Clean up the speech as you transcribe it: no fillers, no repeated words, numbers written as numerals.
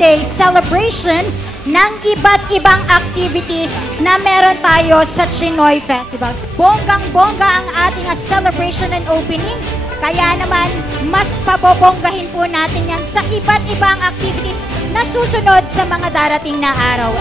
holiday celebration ng iba't ibang activities na meron tayo sa Chinoy Festival. Bonggang-bongga ang ating celebration and opening. Kaya naman, mas pabobonggahin po natin yan sa iba't ibang activities na susunod sa mga darating na araw.